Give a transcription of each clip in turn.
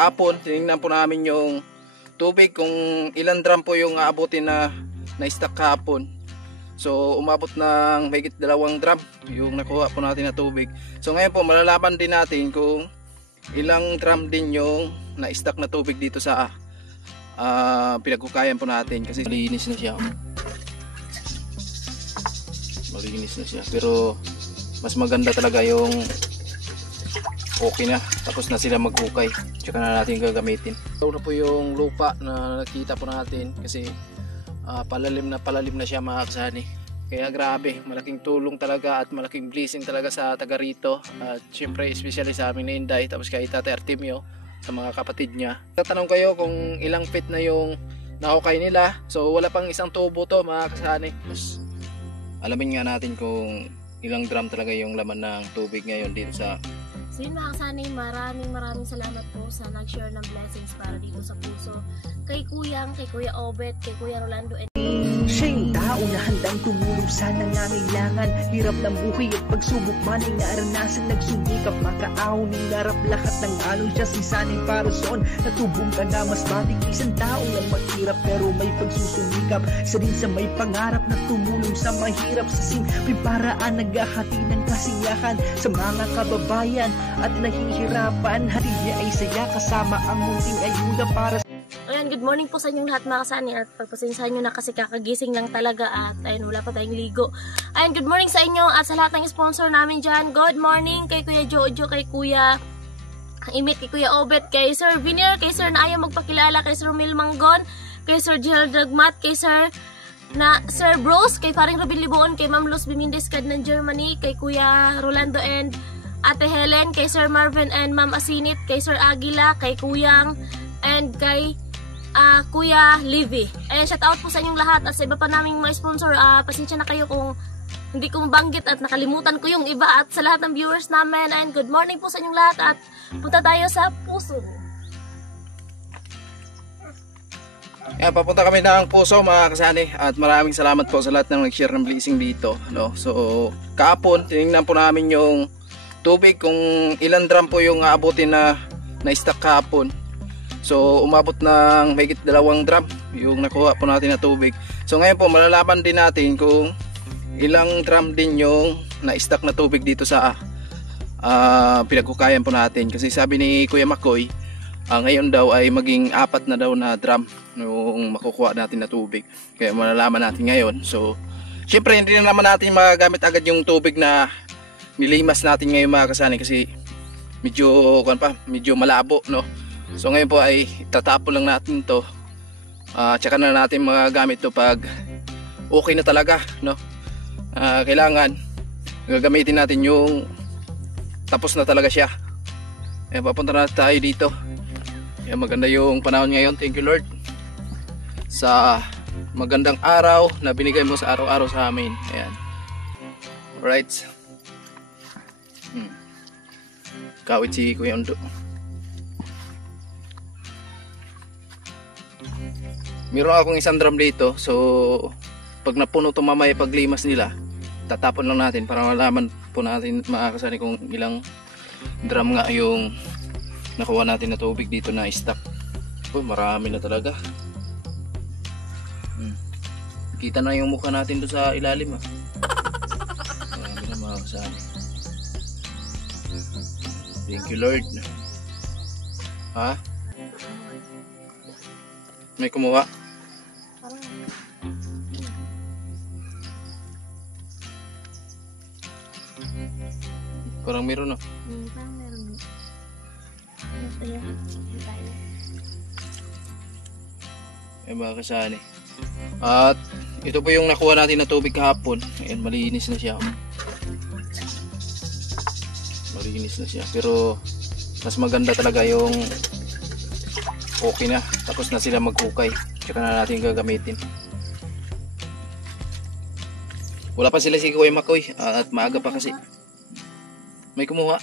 Kapon, tinignan po namin yung tubig kung ilan drum po yung aabutin na stock kahapon. So umabot ng mahigit 2 drum yung nakuha po natin na tubig. So ngayon po malalaman din natin kung ilang drum din yung na-stock na tubig dito sa pinaghukayan po natin, kasi malinis na siya. Malinis na siya, pero mas maganda talaga yung okay na, tapos na sila maghukay, tsaka na natin gagamitin. Ito na po yung lupa na nakita po natin, kasi palalim na siya mga kasani. Kaya grabe, malaking tulong talaga at malaking blessing talaga sa taga rito, at syempre especially sa amin na Inday, tapos kay Tate Artemio, sa mga kapatid niya. Tatanong kayo kung ilang feet na yung nahukay nila. So wala pang isang tubo to mga kasani. Alamin nga natin kung ilang drum talaga yung laman ng tubig ngayon dito sa... So yun mga kasani, maraming salamat po sa nag-share ng blessings para dito sa puso. Kay Kuyang, kay Kuya Obet, kay Kuya Rolando. Siya yung tao na handang tumulong sa nangangailangan. Hirap ng buhay at pagsubok man ay naranasan. Nagsumikap makaahon ng narap lahat ng alon. Siya si sanay para soon. Natubong ka na mas matik. Isang tao lang maghirap pero may pagsusumikap. Isa din sa may pangarap na tumulong sa mahirap. Sa simpleng paraan naghahati ng kasiyahan sa mga kababayan at nahihirapan. Hatid niya ay saya kasama ang munting ayuda para sa... Ayan, good morning po sa inyong lahat mga kasani, at pagpasensyahan nyo na kasi kakagising lang talaga at ayun, wala pa tayong ligo. Ayan, good morning sa inyo at sa lahat ng sponsor namin dyan. Good morning kay Kuya Jojo, kay Kuya Imit, kay Kuya Obet, kay Sir Vinier, kay Sir na ayaw magpakilala, kay Sir Mil Manggon, kay Sir Gerald Dagmat, kay Sir Bros, kay Faring Robin Liboon, kay Ma'am Luz Bimindescad ng Germany, kay Kuya Rolando and Ate Helen, kay Sir Marvin and Ma'am Asinit, kay Sir Aguila, kay Kuyang, and kay Kuya Livy. Ayan, shout out po sa inyong lahat at sa iba pa naming mga sponsor. Pasensya na kayo kung hindi ko mabanggit at nakalimutan ko yung iba, at sa lahat ng viewers namin. Ayan, good morning po sa inyong lahat at punta tayo sa puso. Ayan, papunta kami ng puso mga kasani, at maraming salamat po sa lahat ng nag-share ng blessing dito, no? So kahapon tinignan po namin yung tubig kung ilan drum po yung aabutin na stock kahapon. So umabot ng mahigit 2 drum yung nakuha po natin na tubig. So ngayon po malalaman din natin kung ilang drum din yung na-stock na tubig dito sa pinaghukayan po natin. Kasi sabi ni Kuya Makoy, ngayon daw ay maging 4 na daw na drum yung makukuha natin na tubig. Kaya malalaman natin ngayon. So syempre hindi na naman natin magamit agad yung tubig na nilimas natin ngayon mga kasani, kasi medyo malabo, no? So ngayon po ay tatapon lang natin to, tsaka na natin magagamit to pag okay na talaga, no? Kailangan gagamitin natin yung tapos na talaga siya. Ayan, papunta na tayo dito. Ayan, maganda yung panahon ngayon. Thank you Lord sa magandang araw na binigay mo sa araw-araw sa amin. Ayan. Alright. Kawit si Kuya Undo. Meron akong isang drum dito, so pag napuno ito mamaya paglimas nila, tatapon lang natin para malaman po natin mga kasani kung ilang drum nga yung nakuha natin na tubig dito na stock. Marami na talaga. Kita na yung mukha natin doon sa ilalim. Marami na mga kasani. Thank you Lord. Ha? May kumuha? Parang meron, no? Parang meron. Ay mga kasani. At ito po yung nakuha natin na tubig kahapon. Ayan, malinis na siya. Malinis na siya. Pero mas maganda talaga yung okay na. Tapos na sila maghukay. Tsaka na natin gagamitin. Wala pa sila si Kuya Makoy. At maaga pa kasi. May kumuha.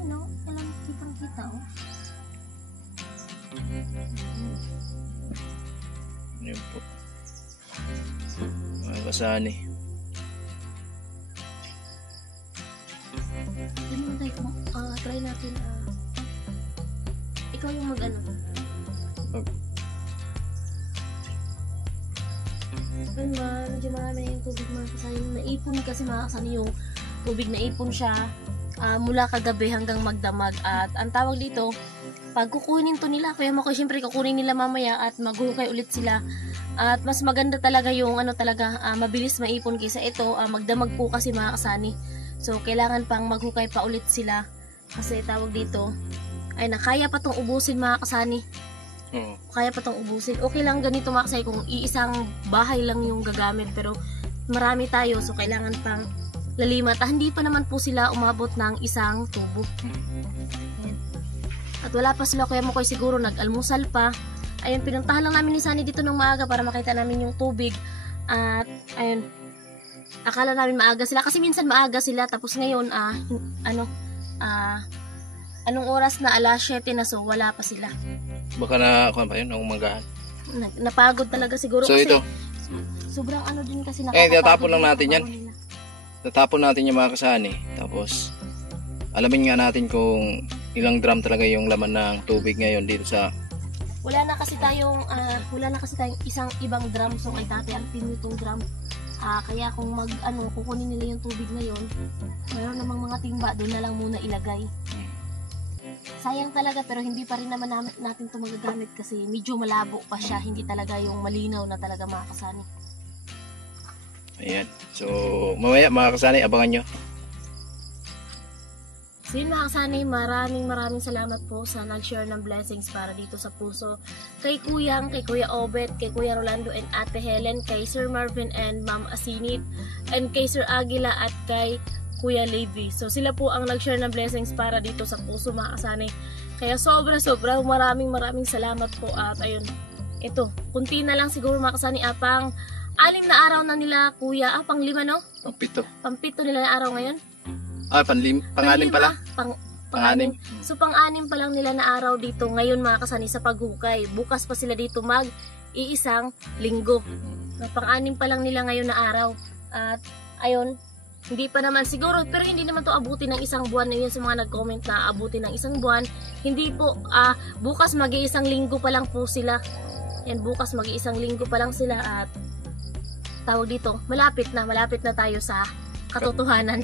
Ano? Walang kitang-kita, oh. Ayan po. Mga kasani. Try natin. Ikaw yung mag-ano. Medyo marami na yung tubig mga kasani. Naipon kasi mga kasani yung tubig, naipon siya mula kagabi hanggang magdamag. At ang tawag dito, pag kukunin to nila, Kuya Makoy, syempre kukunin nila mamaya at maghukay ulit sila. At mas maganda talaga yung mabilis maipon kaysa ito, magdamag po kasi mga kasani. So kailangan pang maghukay pa ulit sila kasi tawag dito ay nakaya pa tong ubusin mga kasani. Kaya pa tong ubusin. Okay lang ganito mga kasani kung iisang bahay lang yung gagamit, pero marami tayo so kailangan pang lalimat. Hindi pa naman po sila umabot ng isang tubo. At wala pa sila, Kuya Makoy, siguro nag-almusal pa. Ayun, pinuntahan lang namin ni Sunny dito nung maaga para makita namin yung tubig. At ayun, akala namin maaga sila kasi minsan maaga sila, tapos ngayon anong oras na, 7:00 na, so wala pa sila. Baka na kuan pa yun, umagaan. Napagod talaga siguro So kasi ito, sobrang din kasi tatapon lang natin yan. nila. Tatapon natin yung mga kasani. Tapos alamin nga natin kung ilang drum talaga yung laman ng tubig ngayon dito sa... Wala na kasi tayong isang ibang drum, so kay dati ang pinutong drum. Kaya kung kukunin nila yung tubig ngayon, mayroon namang mga timba, doon na lang muna ilagay. Sayang talaga, pero hindi pa rin naman natin ito magagamit kasi medyo malabo pa siya, hindi talaga yung malinaw na talaga mga kasani. Ayan. So mamaya mga kasani, abangan nyo. So yun mga kasani, maraming salamat po sa nag-share ng blessings para dito sa puso. Kay Kuyang, kay Kuya Obet, kay Kuya Rolando and Ate Helen, kay Sir Marvin and Ma'am Asinit, and kay Sir Aguila at kay Kuya Levi. So sila po ang nag-share ng blessings para dito sa puso mga kasani. Kaya sobra maraming salamat po. At ayun, ito, kunti na lang siguro mga kasani, pang 6 na araw na nila Kuya, pang 5 no? Pang-7 nila na araw ngayon. Pang-6 pala. Pang-6. So pang-6 pa lang nila na araw dito ngayon mga kasani sa paghukay. Bukas pa sila dito mag-iisang linggo. Pang-6 pa lang nila ngayon na araw. At ayun, hindi pa naman siguro, pero hindi naman to abutin ng isang buwan. Yun sa mga nag-comment na abutin ng isang buwan. Hindi po, bukas mag-iisang linggo pa lang po sila. Yan, bukas mag-iisang linggo pa lang sila. At tawag dito, malapit na tayo sa katotohanan.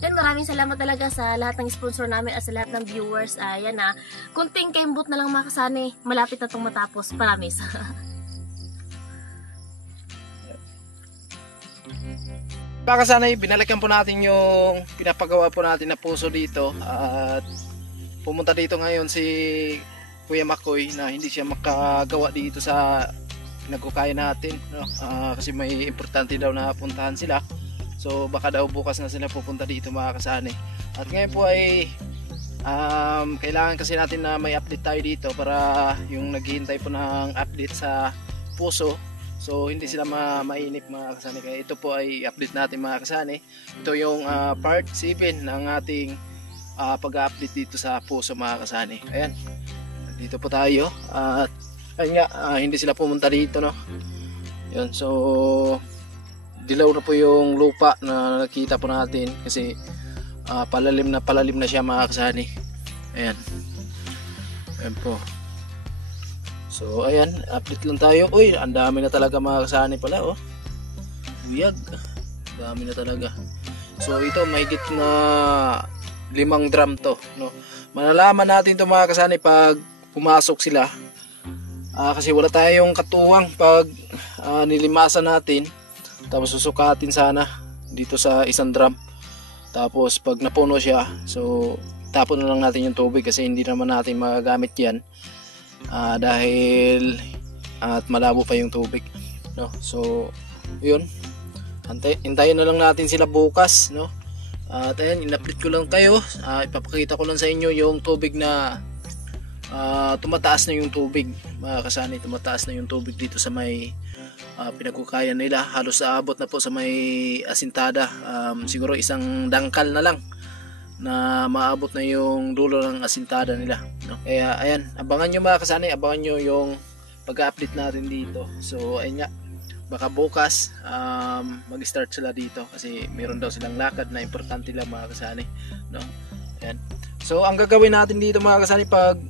Yan, maraming salamat talaga sa lahat ng sponsor namin at sa lahat ng viewers. Yan na, kunting kaimbot na lang mga kasani, malapit na itong matapos. Promise. Baka sana binalikan po natin yung pinapagawa po natin na puso dito. At pumunta dito ngayon si Kuya Makoy na hindi siya makagawa dito sa pinagkukaya natin, no? Kasi may importante daw na puntahan sila. So baka daw bukas na sila pupunta dito mga kasani. At ngayon po ay kailangan kasi natin na may update tayo dito para yung naghihintay po ng update sa puso. So hindi sila mainip mga kasani. Kaya ito po ay update natin mga kasani. Ito yung part 7 ng ating pag-update dito sa puso mga kasani. Ayan, dito po tayo. At ayun nga, hindi sila pumunta dito, no. Yun, so dilaw na po yung lupa na nakita po natin kasi palalim na siya mga kasani. Ayan, ayan po. So ayan, update lang tayo. Uy, ang dami na talaga mga kasani pala, oh. Buyag, dami na talaga. So ito, mahigit na 5 drum to, no. Malalaman natin to mga kasani pag pumasok sila. Kasi wala tayong katuwang pag nilimasan natin. Tapos susukatin sana dito sa isang drum. Tapos pag napuno siya, so tapon na lang natin yung tubig kasi hindi naman natin magagamit yan. Dahil at malabo pa yung tubig, no. So yun, hintayin na lang natin sila bukas, no. At ayan, in-update ko lang kayo. Ipapakita ko lang sa inyo yung tubig na tumataas na yung tubig mga kasani. Tumataas na yung tubig dito sa may pinagkukayan nila. Halos aabot na po sa may asintada. Siguro isang dangkal na lang na maabot na yung dulo ng asintada nila, no? Kaya ayan, abangan nyo mga kasani, abangan nyo yung pag-update natin dito. So ayun nga, baka bukas mag-start sila dito kasi meron daw silang lakad na importante lang mga kasani, no? Ayan. So ang gagawin natin dito mga kasani pag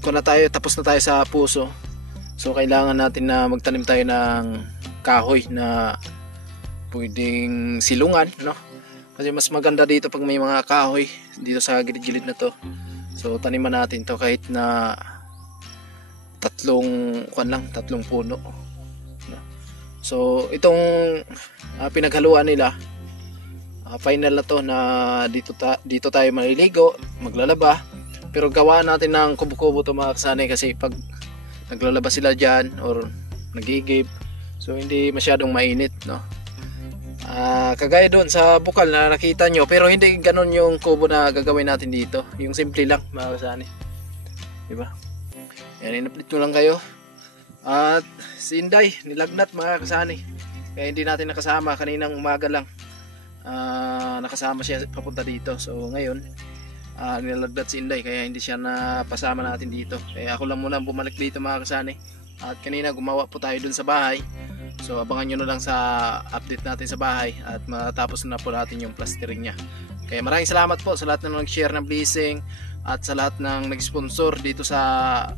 kung na tayo, tapos na tayo sa puso. So kailangan natin na magtanim tayo ng kahoy na pwedeng silungan, no? Kasi mas maganda dito pag may mga kahoy dito sa gilid-gilid na to. So taniman natin to kahit na tatlong puno, no? So itong pinaghaluan nila, final na to na dito tayo maliligo, maglalaba. Pero gawa natin ng kubo-kubo to mga kasanay, kasi pag naglalaba sila dyan or nagigib, so hindi masyadong mainit, no? Kagaya doon sa bukal na nakita nyo, pero hindi ganun yung kubo na gagawin natin dito. Yung simple lang mga kasanay, diba? Yan, inuplit ko lang kayo. At si Inday nilagnat mga kasanay, kaya hindi natin nakasama. Kaninang umaga lang nakasama siya papunta dito. So ngayon nilagnat si Inday, kaya hindi siya napasama natin dito. Kaya ako lang muna bumalik dito mga kasanay. At kanina gumawa po tayo dun sa bahay. So abangan nyo na lang sa update natin sa bahay, at matapos na po natin yung plastering nya. Kaya maraming salamat po sa lahat na nag-share ng blessing at sa lahat ng nag-sponsor dito sa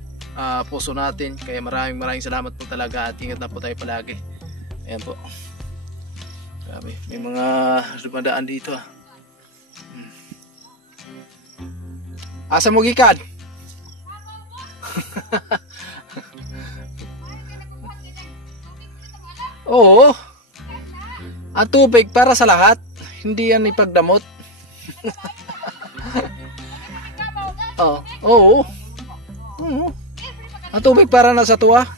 puso natin. Kaya maraming salamat po talaga, at ingat na po tayo palagi. Ayan po. Grabe, may mga dumadaan dito Asa mo gikan? Oo. Ang tubig para sa lahat, hindi yan ipagdamot. Oo. Oo. Ang tubig para na sa tuwa.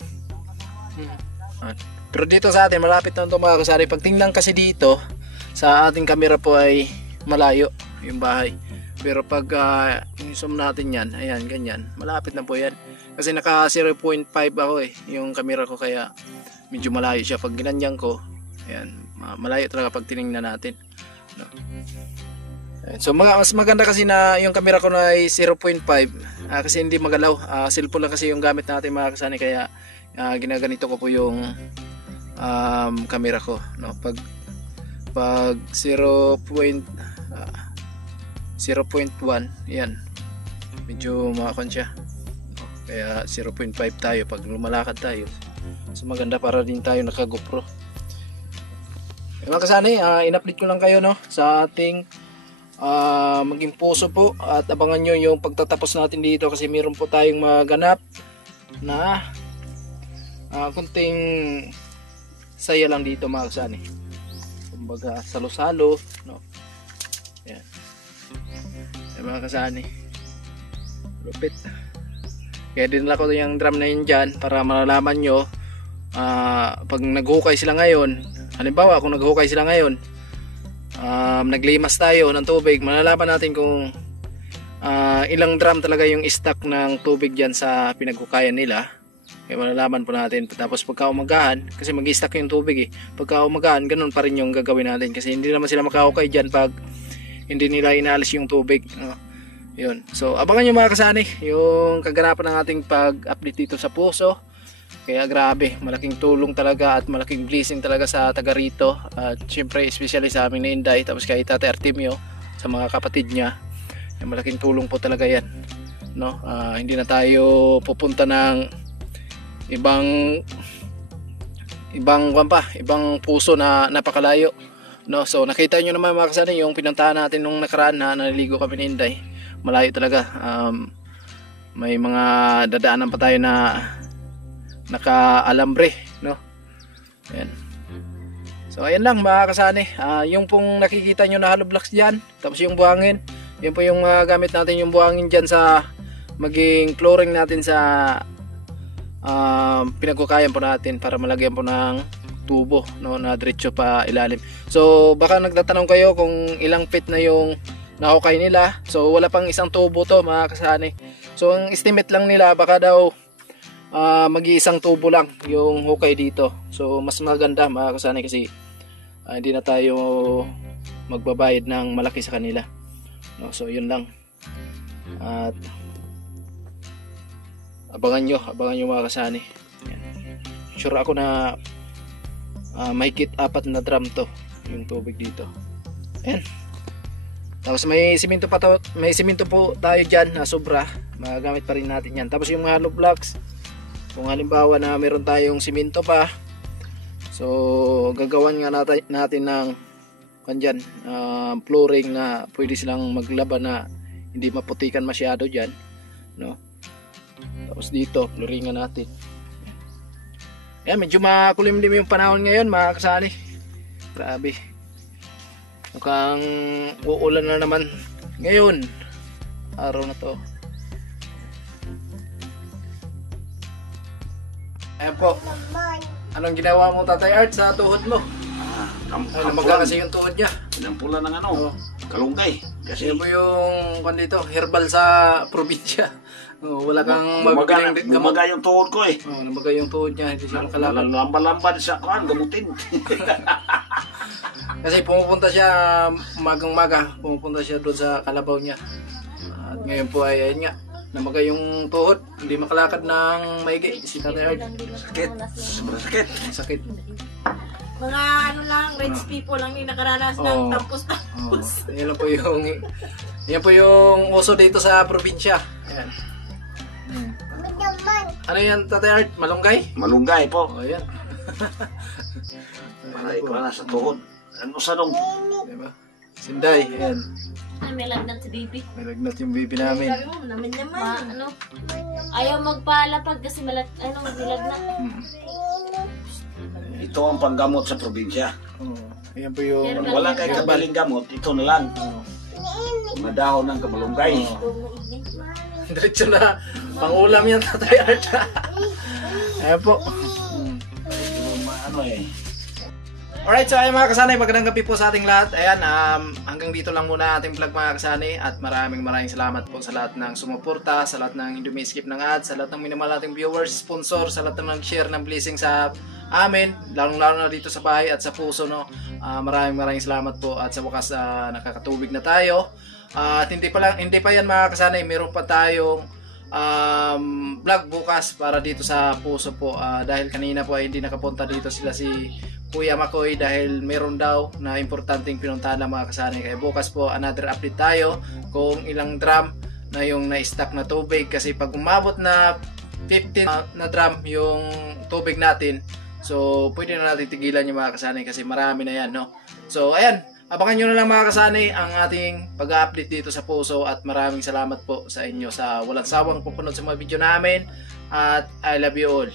Pero dito sa atin, malapit na ito mga kasari. Pag tingnan kasi dito, sa ating camera po ay malayo yung bahay. Pero pag zoom natin yan, ayan, ganyan, malapit na po yan. Kasi naka 0.5 ako yung camera ko, kaya medyo malayo siya. Pag ginanyan ko, ayan, malayo talaga pag tinignan natin, no? So mas maganda kasi na yung camera ko na ay 0.5 kasi hindi magalaw. Cellphone lang kasi yung gamit natin mga kasani, kaya ginaganito ko po yung camera ko, no? Pag 0.1 yan, medyo makakon siya, no? Kaya 0.5 tayo pag lumalakad tayo. So maganda para din tayo naka GoPro. Mga kasani, in-update ko lang kayo, no, sa ating maging puso po, at abangan nyo yung pagtatapos natin dito, kasi meron po tayong maganap na kunting saya lang dito mga kasani. Kumbaga salo-salo, no? Yan. Yan mga kasani, lupit. Kaya dinala ko yung drum na yun dyan para malalaman nyo pag naghukay sila ngayon. Halimbawa kung naghukay sila ngayon, naglimas tayo ng tubig, malalaman natin kung ilang drum talaga yung stock ng tubig dyan sa pinaghukayan nila. Kaya malalaman po natin. Tapos pagka umagahan, kasi mag-stock yung tubig pagka umagahan, ganun pa rin yung gagawin natin, kasi hindi naman sila makahukay dyan pag hindi nila inaalis yung tubig, yun. So abangan nyo mga kasani yung kaganapan ng ating pag-update dito sa puso. Kaya grabe, malaking tulong talaga at malaking blessing talaga sa taga rito, at syempre especially sa amin ni Inday, tapos kay Tate Artemio, sa mga kapatid niya. Malaking tulong po talaga yan, no? Hindi na tayo pupunta ng ibang puso na napakalayo, no? So nakita nyo naman mga kasani yung pinuntahan natin nung nakaraan na naliligo kami ni Inday. Malayo talaga. May mga dadaanan pa tayo na naka-alambre, no? Ayan. So ayan lang mga kasani, yung pong nakikita nyo na hollow blocks dyan, tapos yung buhangin, yun po yung gamit natin, yung buhangin dyan sa maging flooring natin sa pinagkukayan po natin, para malagyan po ng tubo, no, na diretso pa ilalim. So baka nagtatanong kayo kung ilang feet na yung nahukay nila. So wala pang isang tubo to mga kasani. So ang estimate lang nila, baka daw mag-iisang tubo lang yung hukay dito. So mas maganda mga kasani, kasi hindi na tayo magbabayad ng malaki sa kanila, no? So yun lang. At abangan nyo mga kasani. Yan. Sure ako na mahigit 4 na drum to yung tubig dito. Ayan. Tapos may simento pa to, may simento po tayo diyan na sobra, magagamit pa rin natin 'yan. Tapos yung hollow blocks, kung halimbawa na meron tayong simento pa, so gagawan nga natin ng kanyan, flooring na pwede silang maglaban na hindi maputikan masyado diyan, no? Tapos dito, flooringan natin. Yan, medyo makulimlim yung panahon ngayon, mga kasani. Grabe. Mukhang uulan na naman ngayon. Araw na to. Ayan po. Anong ginawa mo, Tatay Art, sa tuhod mo? Namaga kasi yung tuhod niya. Pula ng ano, kalunggay. Kasi Yan po yung dito, herbal sa probinsya. Wala kang mabibiling gamot. gumaga yung tuhod ko eh. Namaga yung tuhod niya, hindi siya makalakad. Lamban-lamban siya, gamutin. Kasi pumupunta siya magang-maga, pumupunta siya doon sa kalabaw niya. At ngayon po ay ayun nga, namaga yung tuhod, hindi makalakad ng maigi. Si Tatay Art, Sakit. Sobrang sakit. sakit. Mga ano lang, rich people lang yung nakaranas ng Oo. tampos-tampos. Yan po yung uso dito sa probinsya. Ayan. Ano yan, Tatay Art? Malunggay? Malunggay po. O, ayan. Maray ko na sa tuhod. Ano sa nung? Diba? Sinday, ayan. Ay, may lagnat si baby. May lagnat yung baby namin. Sabi mo, namin naman. Ano? Ayaw magpalapag kasi nilagnat. Ito ang panggamot sa probinsya. Ayan po yung... Wala kayong kabaling gamot, ito na lang. Mga dahon ng kamalunggay. Diretso na pangulam yan, Tatay Art. Ayan po. Ano eh. Alright, so ayun mga kasanay, magandang gabi po sa ating lahat. Ayan, hanggang dito lang muna ating vlog mga kasanay. At maraming salamat po sa lahat ng sumuporta, sa lahat ng hindi skip ng ads, sa lahat ng minamahal nating viewers, sponsor, sa lahat ng nag-share ng blessing sa amin, lalong-lalo na dito sa bahay at sa puso, no. Maraming salamat po at sa wakas nakakatubig na tayo. At hindi pa yan mga kasanay, meron pa tayong vlog bukas para dito sa puso po. Dahil kanina po ay hindi nakapunta dito sila si Kuya Makoy dahil meron daw na importanteng pinuntahan ng mga kasanay. Kaya bukas po another update tayo kung ilang drum na yung na-stack na tubig. Kasi pag umabot na 15 na drum yung tubig natin, so pwede na natin tigilan yung mga kasanay kasi marami na yan, no? So ayan, abangan nyo na lang mga kasanay ang ating pag-update dito sa puso. At maraming salamat po sa inyo sa walang sawang pupunod sa mga video namin. At I love you all.